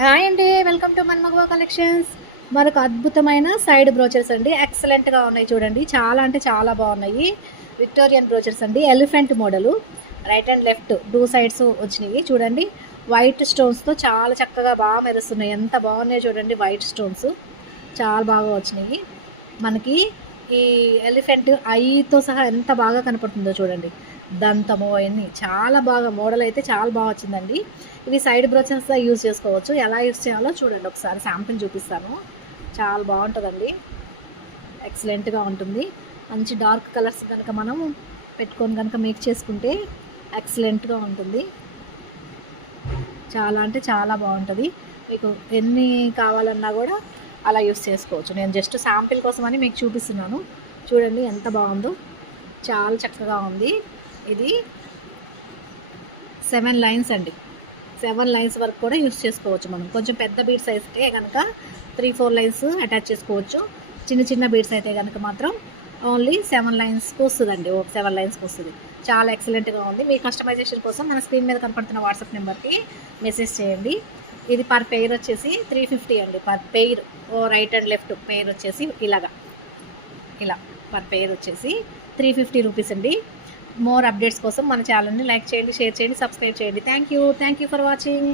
Hi అండి, welcome to మన్మగవ collections. మరొక అద్భుతమైన సైడ్ బ్రోచర్స్ అండి. ఎక్సలెంట్గా ఉన్నాయి చూడండి. చాలా అంటే చాలా బాగున్నాయి. విక్టోరియన్ బ్రోచర్స్ అండి. Elephant model, right and left two sides వచ్చినాయి చూడండి. వైట్ స్టోన్స్తో చాలా చక్కగా బాగా మెరుస్తున్నాయి. ఎంత బాగున్నాయి చూడండి. వైట్ స్టోన్స్ చాలా బాగా వచ్చినాయి మనకి. ఈ ఎలిఫెంట్ ఐతో సహా ఎంత బాగా కనపడుతుందో చూడండి. దంతము అవన్నీ చాలా బాగా, మోడల్ అయితే చాలా బాగా వచ్చిందండి. ఇవి సైడ్ బ్రోచెస్గా యూజ్ చేసుకోవచ్చు. ఎలా యూజ్ చేయాలో చూడండి, ఒకసారి శాంపిల్ చూపిస్తాను. చాలా బాగుంటుందండి, ఎక్సలెంట్గా ఉంటుంది. మంచి డార్క్ కలర్స్ కనుక మనం పెట్టుకొని కనుక మేక్ చేసుకుంటే ఎక్సలెంట్గా ఉంటుంది. చాలా అంటే చాలా బాగుంటుంది. మీకు ఎన్ని కావాలన్నా కూడా అలా యూస్ చేసుకోవచ్చు. నేను జస్ట్ శాంపిల్ కోసమని మీకు చూపిస్తున్నాను. చూడండి ఎంత బాగుందో, చాలా చక్కగా ఉంది. ఇది 7 లైన్స్ అండి. 7 లైన్స్ వరకు కూడా యూస్ చేసుకోవచ్చు మనం. కొంచెం పెద్ద బీడ్స్ అయితే కనుక 3-4 లైన్స్ అటాచ్ చేసుకోవచ్చు. చిన్న చిన్న బీడ్స్ అయితే కనుక మాత్రం ఓన్లీ 7 లైన్స్కి వస్తుందండి. 7 లైన్స్కి వస్తుంది. చాలా ఎక్సలెంట్గా ఉంది. మీ కస్టమైజేషన్ కోసం మన స్క్రీన్ మీద కనపడుతున్న వాట్సాప్ నెంబర్కి మెసేజ్ చేయండి. ఇది పర్ పెయిర్ వచ్చేసి 350 అండి. Per pair right and left pair వచ్చేసి ఇలా పర్ పెయిర్ వచ్చేసి 350 రూపీస్ అండి. మోర్ అప్డేట్స్ కోసం మన ఛానల్ని లైక్ చేయండి, షేర్ చేయండి, సబ్స్క్రైబ్ చేయండి. Thank you for watching.